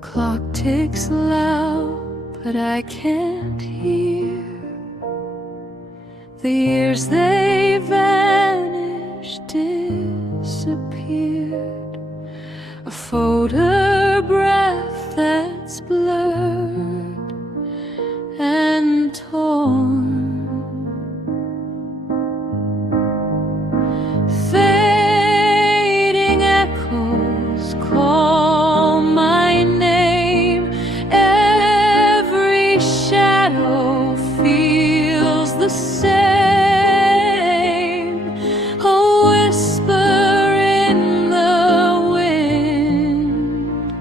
clock ticks loud, but I can't hear. The years they vanished, disappeared. A photograph that's blurred and torn. Fading echoes call my name. Every shadow feels the same. A whisper in the wind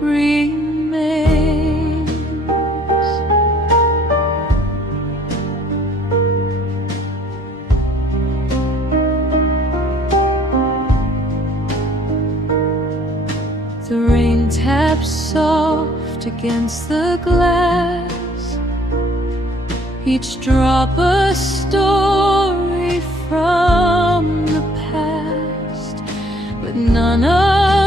remains. The rain taps soft against the glass, each drop a story from the past, but none of